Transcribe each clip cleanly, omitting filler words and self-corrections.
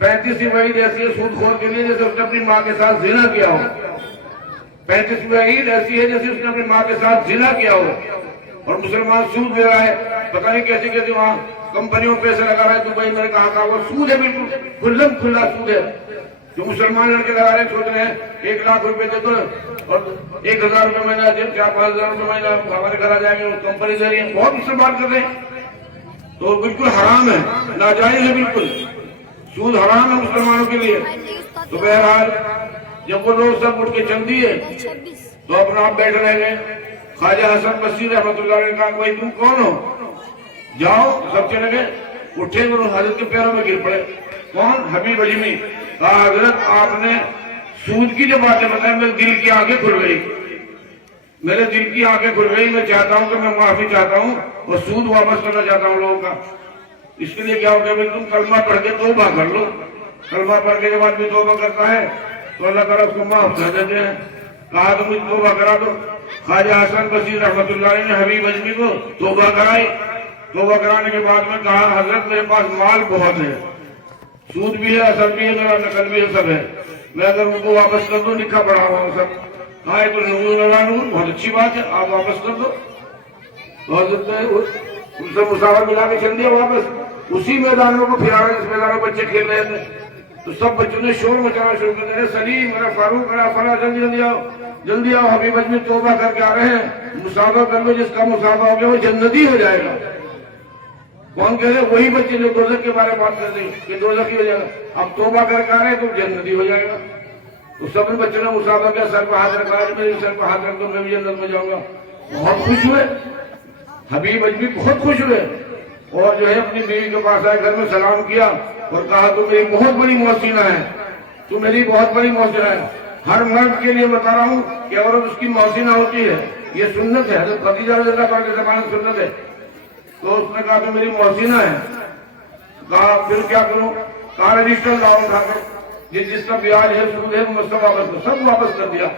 35 وعید ایسی ہے سود خور کے لیے جیسے اس نے اپنی ماں کے ساتھ زنا کیا ہو. 35 وعید ایسی ہے جیسے اس نے اپنی ماں کے ساتھ زنا کیا ہو. اور مسلمان سود دے رہا ہے, پتہ نہیں کیسے کیسے وہاں کمپنیوں پیسے لگا رہا ہے. دبئی میں نے کہا وہ سود ہے, بالکل کھلم کھلا سود ہے. جو مسلمان لڑکے لگا رہے ہیں سوچ رہے ہیں 1 لاکھ روپے دے دو اور 1000 روپے مہینہ دے, 4-5 ہزار روپے مہینہ ہمارے گھر آ جائیں گے. کمپنی دے رہی ہے, بہت مسلمان کر رہے ہیں. تو بالکل حرام ہے, ناجائز ہے, بالکل سود حرام ہے مسلمانوں کے لیے. تو بہرحال جب وہ لوگ سب اٹھ کے چل دیے تو اپنا آپ بیٹھ رہے گئے. خواجہ حسن بصری رحمۃ اللہ علیہ نے کہا بھائی تم کون ہو, جاؤ. سب چلے گئے, اٹھے حضرت کے پیروں میں گر پڑے. کون؟ حبیب اجمی. کہا حضرت آپ نے سود کی جو باتیں بتائی میرے دل کی آنکھیں کھل گئی, میرے دل کی آنکھیں کھل گئی. میں چاہتا ہوں کہ میں معافی چاہتا ہوں اور سود واپس کرنا چاہتا ہوں لوگوں کا. اس کے لیے کیا ہو گیا بھائی تم کلمہ پڑھ کے توبہ کر لو. کلمہ پڑھ کے جب آدمی توبہ کرتا ہے تو اللہ تعالیٰ اس کو معاف کر دیتے ہیں. کہا تم مجھے توبہ کرا دو. خواجہ حسن بصری رحمۃ اللہ علیہ نے حبیب اجمی کو توبہ کرائی. توبہ کرانے کے بعد میں کہا حضرت میرے پاس مال بہت ہے, سود بھی ہے, اصل بھی ہے, میرا نقل بھی ہے, سب ہے. میں اگر ان کو واپس کر دوں لکھا پڑھا ہوا ہوں سب. کہا تو نور اللہ نور, بہت اچھی بات ہے, آپ واپس کر دو. تو حضرت نے ان سے مساور ملا کے چل دیا واپس. اسی میدانوں کو پھرا رہے جس میدانوں بچے کھیل رہے تھے. تو سب بچوں نے شور مچانا شروع کر دیا, سلیم میرا فاروق میرا فلاں جلدی جلدی آؤ, جلدی آؤ, حبیب اجمی توبہ کر کے آ رہے ہیں. مسافہ کر لو, جس کا مسافہ ہو گیا وہ جنتی ہو جائے گا. کون کہہ رہے؟ وہی بچے جو دوزخ کے بارے میں بات کرتے ہیں کہ دوزخی ہو جائے گا. اب توبہ کر کے آ رہے ہیں تو جنتی ہو جائے گا. تو سب بچوں نے مسافہ کیا, سر پہ ہاتھ رکھا, میرے سر پہ ہاتھ رکھ دو میں بھی جنت میں جاؤں گا. بہت خوش ہوئے, حبیب اجمی بہت خوش ہوئے. اور جو ہے اپنی بیوی کے پاس آئے, گھر میں سلام کیا اور کہا تو میری بہت بڑی محسنہ ہے, تو میری بہت بڑی محسنہ ہے. ہر مرد کے لیے بتا رہا ہوں کہ عورت اس کی محسنہ ہوتی ہے, یہ سنت ہے. حضرت خدیجہ رضی اللہ عنہا کے زمانے میں سنت ہے. تو اس نے کہا تو میری محسنہ ہے. کہا پھر کیا کروں؟ کہا رجسٹر لاؤ اٹھا کے, جس کا بیاج ہے سود ہے وہ سب واپس کر, سب واپس کر دیا.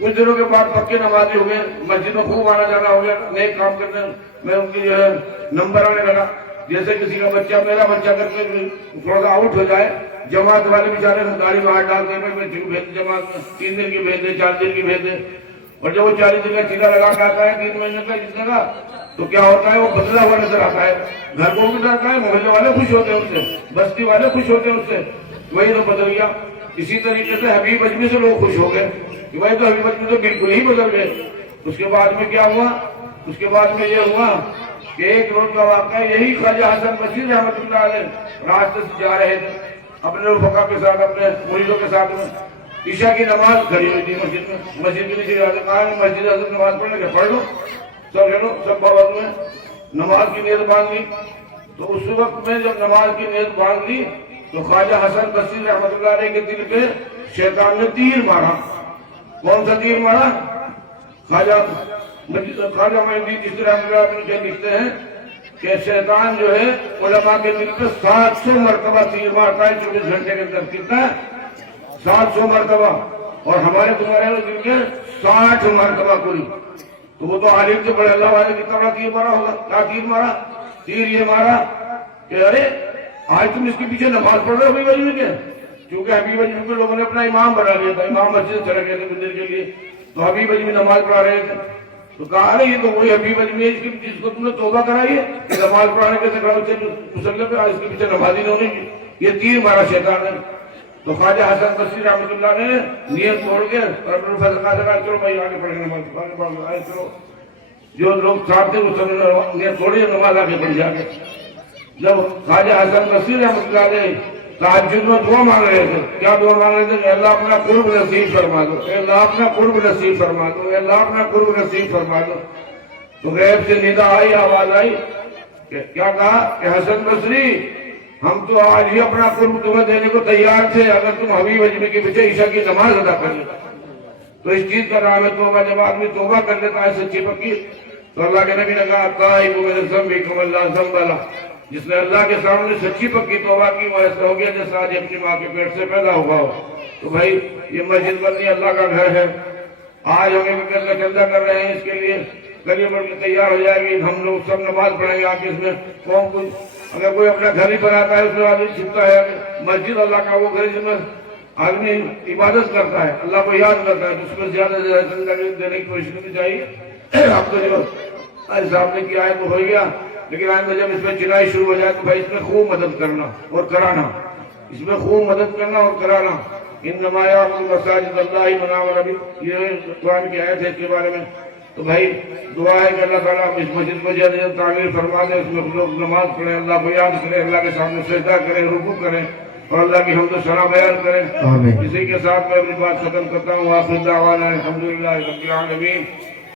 کچھ دنوں کے بعد پکے نمازی ہو گئے, مسجد میں خوب آنا جانا ہو گیا, نئے کام کرنے میں ان کی جو ہے نمبر آنے لگا. جیسے کسی کا بچہ, میرا بچہ کر کے تھوڑا سا آؤٹ ہو جائے, جماعت والے بیچارے گاڑی میں ہاتھ ڈالتے ہیں, بچے کو بھیج دے جماعت میں, 3 دن کی بھیج دے, 4 دن کی بھیج دے. اور جب وہ 40 دن کا چیلا لگا کے آتا ہے 3 مہینے کا جتنے کا, تو کیا ہوتا ہے وہ بدلا ہوا نظر آتا ہے. گھر کو بھی ڈرتا ہے, محلے والے خوش ہوتے ہیں اس سے, بستی والے خوش ہوتے ہیں اس سے. وہی تو بدل گیا. اسی طریقے سے حبیب اجمی سے لوگ خوش ہو گئے کہ بھائی تو حبیب اجمی تو بالکل ہی بدل گئے. اس کے بعد میں کیا ہوا؟ اس کے بعد میں یہ ہوا کہ ایک روز کا واقعہ, یہی خواجہ حسن بصری رحمۃ اللہ علیہ راستے سے جا رہے تھے اپنے رفقا کے ساتھ, اپنے مریدوں کے ساتھ میں. عشاء کی نماز کھڑی ہوئی تھی مسجد میں, مسجد کے نیچے کہا مسجد حضرت نماز پڑھنے کے, پڑھ لو سب لے لو, سب بابا میں نماز کی نیت باندھ لی. تو اس وقت میں جب نماز کی نیت باندھ لی تو خواجہ حسن بصری رحمۃ اللہ علیہ کے دل پہ شیطان نے تیر مارا. کون سا تیر مارا؟ خواجہ معین اس طرح لکھتے ہیں کہ شیطان جو ہے علماء کے دل پہ 700 مرتبہ تیر مارتا ہے 24 گھنٹے کے اندر. کتنا؟ 700 مرتبہ. اور ہمارے تمہارے دل کے 60 مرتبہ کوئی. تو وہ تو عالم سے بڑے اللہ والے کتنا بڑا تیر مارا ہوگا. کیا تیر مارا؟ تیر یہ مارا کہ ارے آج تم اس کے پیچھے نماز پڑھ رہے ہو حبیب اجمی کے. کیونکہ حبیب اجمی کو لوگوں نے اپنا امام بنا لیا تھا, امام مسجد چلے گئے تھے مندر کے لیے. تو حبیب اجمی نماز پڑھا رہے تھے. تو کہا ارے یہ تو وہی حبیب اجمی ہے جس کو تم نے توبہ کرائی ہے کہ نماز پڑھانے کے مسلم پہ اس کے پیچھے نمازی نہیں ہونی. یہ تیر مارا شیطان نے. تو خواجہ حسن بصری رحمۃ اللہ نے نیت توڑ کے اور اپنے فیصلہ کہا چلو بھائی آگے پڑھ کے نماز چلو. جو لوگ ساتھ تھے وہ سب نے نیت توڑی, نماز آگے پڑھ جا کے. جب خواجہ حسن بصری رحمۃ اللہ علیہ تہجد میں دعا مانگ رہے تھے, کیا دعا مانگ رہے تھے کہ اللہ اپنا قرب نصیب فرما دو, اللہ اپنا قرب نصیب فرما دو, اللہ اپنا قرب نصیب فرما دو. تو غیب سے ندا آئی, آواز آئی کہ کیا کہا کہ حسن بصری ہم تو آج ہی اپنا قرب تمہیں دینے کو تیار تھے اگر تم حبیب اجمی کے پیچھے عشاء کی نماز ادا کر لیتا. تو اس چیز کا نام ہے توبہ. جب آدمی توبہ کر لیتا ہے سچی پکی, تو اللہ کے نبی نے کہا تائب من ذنبکم اللہ ذنب. جس نے اللہ کے سامنے سچی پکی توبہ کی وہ ایسا ہو گیا جیسا آج اپنی ماں کے پیٹ سے پیدا ہوا ہو. تو بھائی یہ مسجد بننی اللہ کا گھر ہے. آج ہمیں چندہ کر رہے ہیں اس کے لیے, گلی بڑھ کے تیار ہو جائے گی, ہم لوگ سب نماز پڑھیں گے. آپ اس میں قوم کو اگر کوئی اپنا گھر ہی بناتا ہے اس میں آدمی چھپتا ہے، مسجد اللہ کا وہ گھر جس میں آدمی عبادت کرتا ہے، اللہ کو یاد کرتا ہے، تو اس میں زیادہ سے زیادہ زندگی دینے کی کوشش کرنی چاہیے۔ اب تو جو صاحب نے کیا ہے تو ہو گیا، لیکن آئندہ جب اس میں چنائی شروع ہو جائے تو بھائی اس میں خوب مدد کرنا اور کرانا، اس میں خوب مدد کرنا اور کرانا۔ انما یعمر مساجد اللہ من آمن باللہ، یہ قرآن کی آیت ہے اس کے بارے میں۔ تو بھائی دعا ہے کہ اللہ تعالیٰ اس مسجد کو جلد جلد تعمیر فرما دے، اس میں لوگ نماز پڑھیں، اللہ کو یاد کریں، اللہ کے سامنے سجدہ کریں، رکوع کریں اور اللہ کی حمد و ثنا بیان کریں۔ اسی کے ساتھ میں اپنی بات ختم کرتا ہوں۔ آخر دعوانا الحمدللہ رب العالمین۔